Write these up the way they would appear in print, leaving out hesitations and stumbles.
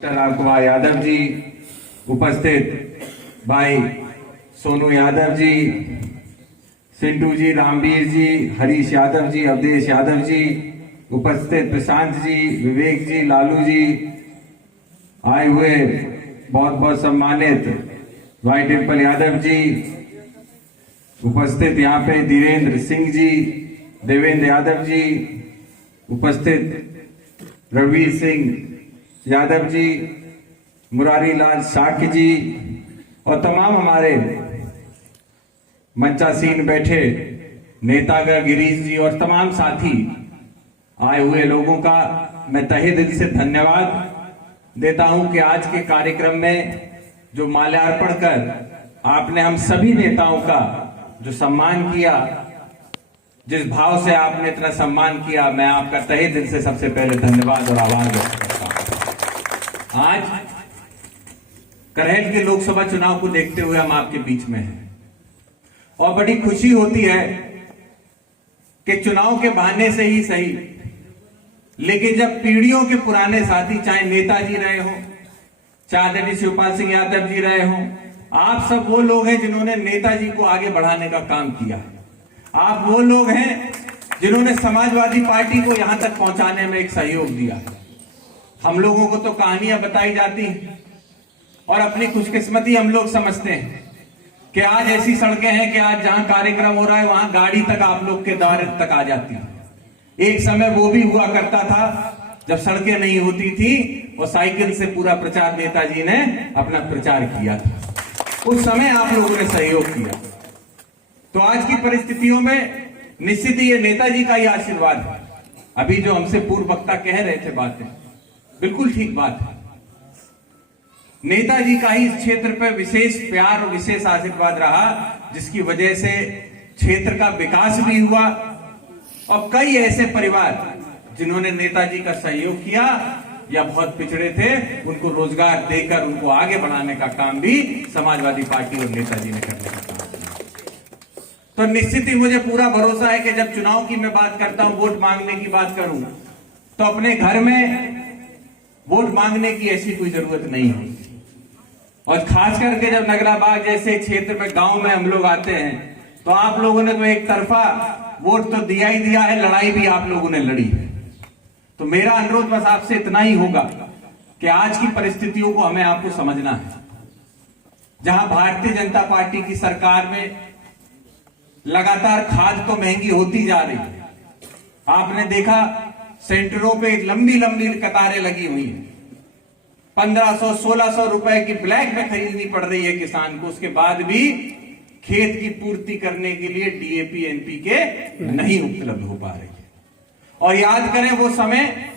राम कुमार यादव जी, उपस्थित भाई सोनू यादव जी, सिंटू जी, रामवीर जी, हरीश यादव जी, अवधेश यादव जी, उपस्थित प्रशांत जी, विवेक जी, लालू जी, आए हुए बहुत बहुत सम्मानित भाई डिम्पल यादव जी, उपस्थित यहाँ पे धीरेन्द्र सिंह जी, देवेंद्र यादव जी, उपस्थित रघुवीर सिंह यादव जी, मुरारी लाल शाक्य जी और तमाम हमारे मंचासीन बैठे नेतागण गिरीश जी और तमाम साथी आए हुए लोगों का मैं तहे दिल से धन्यवाद देता हूं कि आज के कार्यक्रम में जो माल्यार्पण कर आपने हम सभी नेताओं का जो सम्मान किया, जिस भाव से आपने इतना सम्मान किया, मैं आपका तहे दिल से सबसे पहले धन्यवाद और आभार व्यक्त करता हूं। आज करहल के लोकसभा चुनाव को देखते हुए हम आपके बीच में हैं और बड़ी खुशी होती है कि चुनाव के बहाने से ही सही, लेकिन जब पीढ़ियों के पुराने साथी, चाहे नेताजी रहे हो, चाहे आदरणीय शिवपाल सिंह यादव जी रहे हो, आप सब वो लोग हैं जिन्होंने नेताजी को आगे बढ़ाने का काम किया है। आप वो लोग हैं जिन्होंने समाजवादी पार्टी को यहां तक पहुंचाने में एक सहयोग दिया है। हम लोगों को तो कहानियां बताई जाती हैं और अपनी खुशकिस्मती हम लोग समझते हैं कि आज ऐसी सड़कें हैं कि आज जहां कार्यक्रम हो रहा है वहां गाड़ी तक आप लोग के द्वार तक आ जाती है। एक समय वो भी हुआ करता था जब सड़कें नहीं होती थी और साइकिल से पूरा प्रचार नेताजी ने अपना प्रचार किया था। उस समय आप लोगों ने सहयोग किया। तो आज की परिस्थितियों में निश्चित ही ये नेताजी का ही आशीर्वाद है। अभी जो हमसे पूर्व वक्ता कह रहे थे बातें, बिल्कुल ठीक बात है। नेताजी का ही इस क्षेत्र पर विशेष प्यार और विशेष आशीर्वाद रहा, जिसकी वजह से क्षेत्र का विकास भी हुआ और कई ऐसे परिवार जिन्होंने नेताजी का सहयोग किया या बहुत पिछड़े थे, उनको रोजगार देकर उनको आगे बढ़ाने का काम भी समाजवादी पार्टी और नेताजी ने करने का काम किया। तो निश्चित ही मुझे पूरा भरोसा है कि जब चुनाव की मैं बात करता हूं, वोट मांगने की बात करूं, तो अपने घर में वोट मांगने की ऐसी कोई जरूरत नहीं है। और खास करके जब नगराबाग जैसे क्षेत्र में, गांव में हम लोग आते हैं, तो आप लोगों ने तो एक तरफा वोट तो दिया ही दिया है, लड़ाई भी आप लोगों ने लड़ी है। तो मेरा अनुरोध बस आपसे इतना ही होगा कि आज की परिस्थितियों को हमें आपको समझना है। जहां भारतीय जनता पार्टी की सरकार में लगातार खाद तो महंगी होती जा रही है। आपने देखा सेंटरों पे लंबी लंबी कतारें लगी हुई हैं। 1500-1600 रुपए की ब्लैक में खरीदनी पड़ रही है किसान को, उसके बाद भी खेत की पूर्ति करने के लिए डीएपी एनपीके नहीं उपलब्ध हो पा रही है। और याद करें वो समय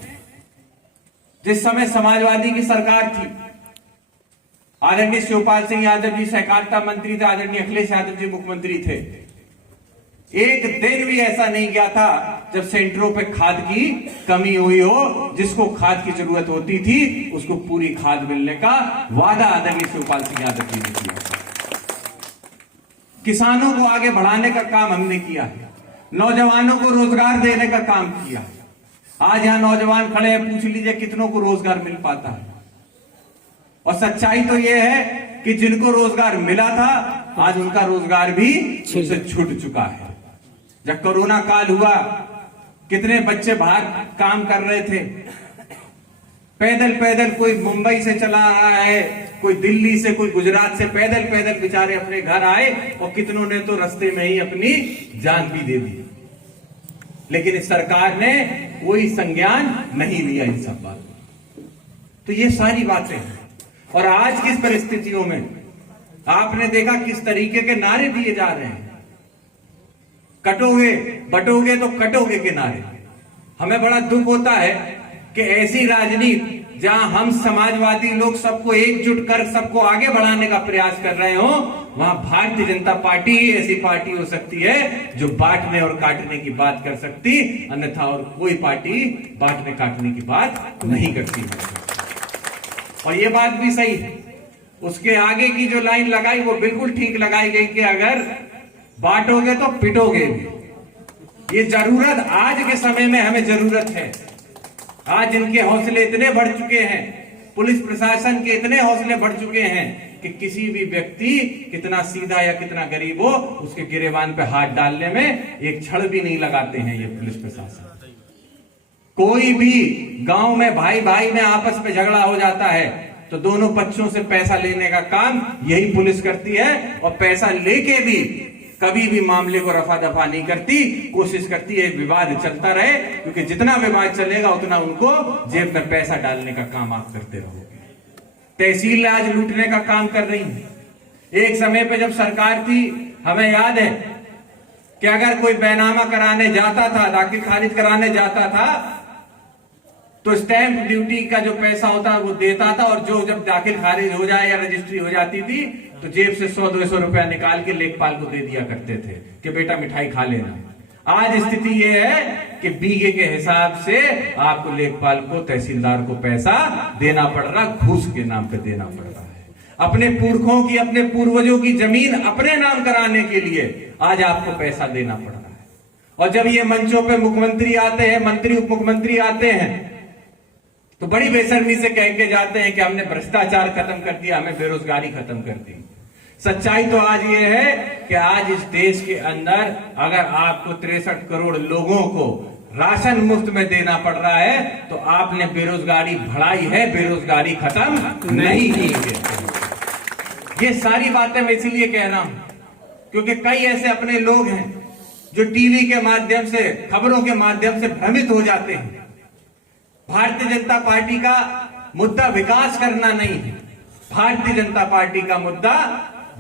जिस समय समाजवादी की सरकार थी, आदरणीय शिवपाल सिंह यादव जी सहकारिता मंत्री थे, आदरणीय अखिलेश यादव जी मुख्यमंत्री थे। एक दिन भी ऐसा नहीं गया था जब सेंटरों पे खाद की कमी हुई हो। जिसको खाद की जरूरत होती थी उसको पूरी खाद मिलने का वादा आदरणीय शिवपाल सिंह यादव जी ने किया। किसानों को आगे बढ़ाने का काम हमने किया है। नौजवानों को रोजगार देने का काम किया। आज यहां नौजवान खड़े हैं, पूछ लीजिए कितनों को रोजगार मिल पाता है। और सच्चाई तो यह है कि जिनको रोजगार मिला था आज उनका रोजगार भी उनसे छूट चुका है। जब कोरोना काल हुआ, कितने बच्चे बाहर काम कर रहे थे, पैदल पैदल, कोई मुंबई से चला रहा है, कोई दिल्ली से, कोई गुजरात से, पैदल पैदल बेचारे अपने घर आए और कितनों ने तो रास्ते में ही अपनी जान भी दे दी। लेकिन इस सरकार ने कोई संज्ञान नहीं लिया इन सब बातों। तो ये सारी बातें हैं। और आज की परिस्थितियों में आपने देखा किस तरीके के नारे दिए जा रहे हैं। कटोगे बटोगे तो कटोगे के नारे। हमें बड़ा दुख होता है कि ऐसी राजनीति जहां हम समाजवादी लोग सबको एकजुट कर सबको आगे बढ़ाने का प्रयास कर रहे हो, वहां भारतीय जनता पार्टी ही ऐसी पार्टी हो सकती है जो बांटने और काटने की बात कर सकती, अन्यथा और कोई पार्टी बांटने काटने की बात नहीं करती है। और ये बात भी सही है। उसके आगे की जो लाइन लगाई वो बिल्कुल ठीक लगाई गई कि अगर बांटोगे तो पिटोगे भी। ये जरूरत आज के समय में हमें जरूरत है। आज इनके हौसले इतने बढ़ चुके हैं, पुलिस प्रशासन के इतने हौसले बढ़ चुके हैं कि किसी भी व्यक्ति कितना सीधा या कितना गरीब हो, उसके गिरेबान पे हाथ डालने में एक क्षण भी नहीं लगाते हैं ये पुलिस प्रशासन। कोई भी गांव में भाई भाई में आपस में झगड़ा हो जाता है तो दोनों पक्षों से पैसा लेने का काम यही पुलिस करती है, और पैसा लेके भी कभी भी मामले को रफा दफा नहीं करती, कोशिश करती है विवाद चलता रहे, क्योंकि जितना विवाद चलेगा उतना उनको जेब में पैसा डालने का काम आप करते रहोगे। तहसील आज लूटने का काम कर रही है। एक समय पे जब सरकार थी, हमें याद है कि अगर कोई बैनामा कराने जाता था, दाखिल खारिज कराने जाता था, तो स्टैंप ड्यूटी का जो पैसा होता वो देता था, और जो जब दाखिल खारिज हो जाए या रजिस्ट्री हो जाती थी तो जेब से 100-200 रुपया निकाल के लेखपाल को दे दिया करते थे कि बेटा मिठाई खा लेना। आज स्थिति ये है कि बीघे के हिसाब से आपको लेखपाल को, तहसीलदार को पैसा देना पड़ रहा, घूस के नाम पे देना पड़ रहा है। अपने पुरखों की, अपने पूर्वजों की जमीन अपने नाम कराने के लिए आज आपको पैसा देना पड़ रहा है। और जब ये मंचों पे मुख्यमंत्री आते हैं, मंत्री उप मुख्यमंत्री आते हैं, तो बड़ी बेशर्मी से कह के जाते हैं कि हमने भ्रष्टाचार खत्म कर दिया, हमें बेरोजगारी खत्म कर दी। सच्चाई तो आज ये है कि आज इस देश के अंदर अगर आपको 63 करोड़ लोगों को राशन मुफ्त में देना पड़ रहा है तो आपने बेरोजगारी बढ़ाई है, बेरोजगारी खत्म नहीं की है। ये सारी बातें मैं इसीलिए कह रहा हूं क्योंकि कई ऐसे अपने लोग हैं जो टीवी के माध्यम से, खबरों के माध्यम से भ्रमित हो जाते हैं। भारतीय जनता पार्टी का मुद्दा विकास करना नहीं है। भारतीय जनता पार्टी का मुद्दा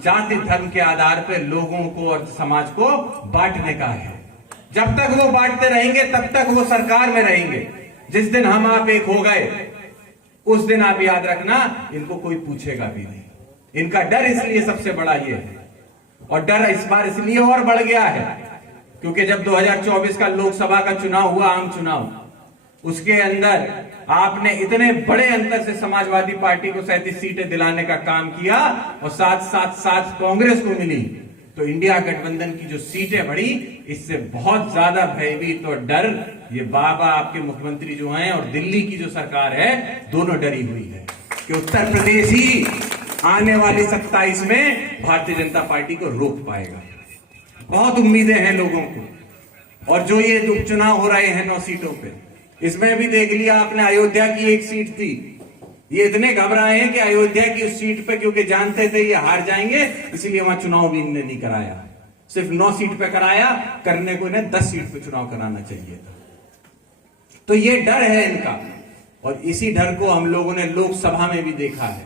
जाति धर्म के आधार पर लोगों को और समाज को बांटने का है। जब तक वो बांटते रहेंगे तब तक वो सरकार में रहेंगे। जिस दिन हम आप एक हो गए उस दिन आप याद रखना, इनको कोई पूछेगा भी नहीं। इनका डर इसलिए सबसे बड़ा ये है, और डर इस बार इसलिए और बढ़ गया है क्योंकि जब 2024 का लोकसभा का चुनाव हुआ, आम चुनाव, उसके अंदर आपने इतने बड़े अंतर से समाजवादी पार्टी को 37 सीटें दिलाने का काम किया और साथ साथ साथ कांग्रेस को मिली, तो इंडिया गठबंधन की जो सीटें बढ़ी, इससे बहुत ज्यादा भयभीत और डर ये बाबा आपके मुख्यमंत्री जो हैं और दिल्ली की जो सरकार है, दोनों डरी हुई है कि उत्तर प्रदेश ही आने वाली 27 में भारतीय जनता पार्टी को रोक पाएगा। बहुत उम्मीदें हैं लोगों को। और जो ये उपचुनाव हो रहे हैं 9 सीटों पे, इसमें भी देख लिया आपने, अयोध्या की एक सीट थी, ये इतने घबराए हैं कि अयोध्या की उस सीट पे, क्योंकि जानते थे ये हार जाएंगे, इसलिए वहां चुनाव भी इन्होंने नहीं कराया, सिर्फ 9 सीट पे कराया। करने को इन्हें 10 सीट पे चुनाव कराना चाहिए था। तो ये डर है इनका, और इसी डर को हम लोगों ने लोकसभा में भी देखा है।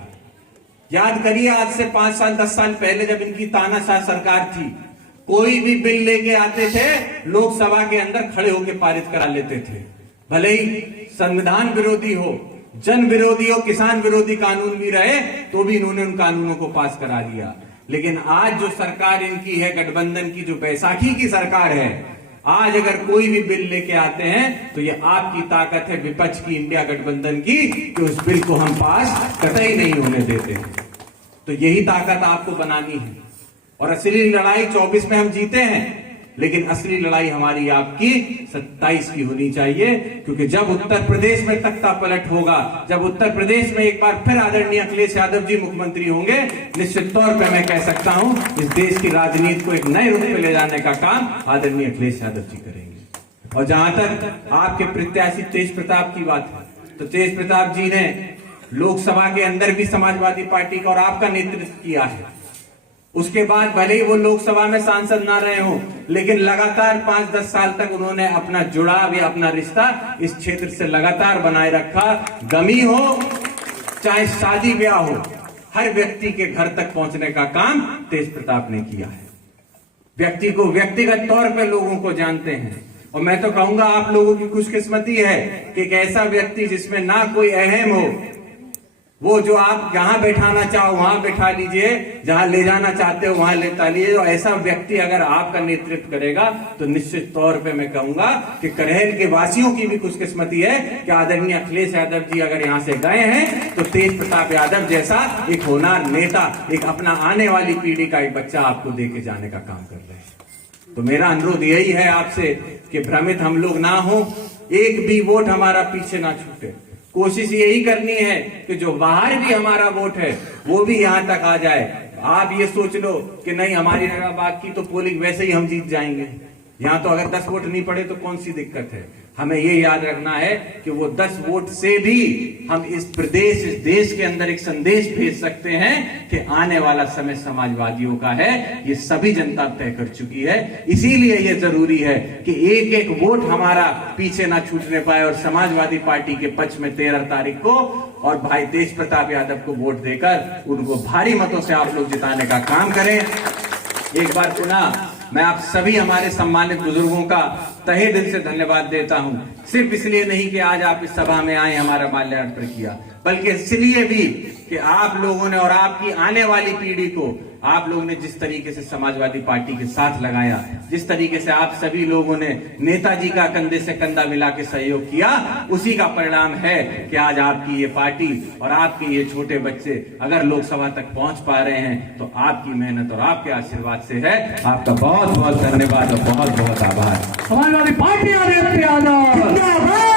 याद करिए, आज से 5 साल 10 साल पहले जब इनकी तानाशाह सरकार थी, कोई भी बिल लेके आते थे, लोकसभा के अंदर खड़े होकर पारित करा लेते थे। भले ही संविधान विरोधी हो, जन विरोधी हो, किसान विरोधी कानून भी रहे, तो भी इन्होंने उन कानूनों को पास करा दिया। लेकिन आज जो सरकार इनकी है, गठबंधन की, जो बैसाखी की सरकार है, आज अगर कोई भी बिल लेके आते हैं तो ये आपकी ताकत है, विपक्ष की, इंडिया गठबंधन की, कि उस बिल को हम पास कतई नहीं होने देते हैं। तो यही ताकत आपको बनानी है। और असली लड़ाई 24 में हम जीते हैं, लेकिन असली लड़ाई हमारी आपकी 27 की होनी चाहिए, क्योंकि जब उत्तर प्रदेश में तख्ता पलट होगा, जब उत्तर प्रदेश में एक बार फिर आदरणीय अखिलेश यादव जी मुख्यमंत्री होंगे, निश्चित तौर पर मैं कह सकता हूं इस देश की राजनीति को एक नए रूप में ले जाने का काम आदरणीय अखिलेश यादव जी करेंगे। और जहां तक आपके प्रत्याशी तेज प्रताप की बात है, तो तेज प्रताप जी ने लोकसभा के अंदर भी समाजवादी पार्टी का और आपका नेतृत्व किया है। उसके बाद भले ही वो लोकसभा में सांसद ना रहे हो, लेकिन लगातार 5-10 साल तक उन्होंने अपना जुड़ाव या अपना रिश्ता इस क्षेत्र से लगातार बनाए रखा। गमी हो चाहे शादी ब्याह हो, हर व्यक्ति के घर तक पहुंचने का काम तेज प्रताप ने किया है। व्यक्ति को व्यक्तिगत तौर पे लोगों को जानते हैं, और मैं तो कहूंगा आप लोगों की खुशकिस्मती है कि एक ऐसा व्यक्ति जिसमें ना कोई अहम हो, वो जो आप जहां बैठाना चाहो वहां बैठा लीजिए, जहां ले जाना चाहते हो वहां लेता लीजिए। और ऐसा व्यक्ति अगर आपका नेतृत्व करेगा तो निश्चित तौर पे मैं कहूंगा कि करहल के वासियों की भी खुशकिस्मती है कि आदरणीय अखिलेश यादव जी अगर यहां से गए हैं तो तेज प्रताप यादव जैसा एक होनहार नेता, एक अपना आने वाली पीढ़ी का एक बच्चा आपको देके जाने का काम कर रहे हैं। तो मेरा अनुरोध यही है आपसे कि भ्रमित हम लोग ना हो, एक भी वोट हमारा पीछे ना छूटे। कोशिश यही करनी है कि जो बाहर भी हमारा वोट है वो भी यहां तक आ जाए। आप ये सोच लो कि नहीं हमारी नगरबाग की तो पोलिंग वैसे ही हम जीत जाएंगे, यहां तो अगर 10 वोट नहीं पड़े तो कौन सी दिक्कत है। हमें ये याद रखना है कि वो 10 वोट से भी हम इस प्रदेश, इस देश के अंदर एक संदेश भेज सकते हैं कि आने वाला समय समाजवादियों का है। ये सभी जनता तय कर चुकी है। इसीलिए ये जरूरी है कि एक एक वोट हमारा पीछे ना छूटने पाए और समाजवादी पार्टी के पक्ष में 13 तारीख को और भाई तेज प्रताप यादव को वोट देकर उनको भारी मतों से आप लोग जिताने का काम करें। एक बार पुनः मैं आप सभी हमारे सम्मानित बुजुर्गों का तहे दिल से धन्यवाद देता हूं। सिर्फ इसलिए नहीं कि आज आप इस सभा में आए, हमारा माल्यार्पण किया, बल्कि इसलिए भी कि आप लोगों ने और आपकी आने वाली पीढ़ी को आप लोगों ने जिस तरीके से समाजवादी पार्टी के साथ लगाया, जिस तरीके से आप सभी लोगों ने नेताजी का कंधे से कंधा मिला के सहयोग किया, उसी का परिणाम है कि आज आपकी ये पार्टी और आपके ये छोटे बच्चे अगर लोकसभा तक पहुंच पा रहे हैं तो आपकी मेहनत और आपके आशीर्वाद से है। आपका बहुत बहुत धन्यवाद और बहुत बहुत आभार। समाजवादी पार्टी जिंदाबाद।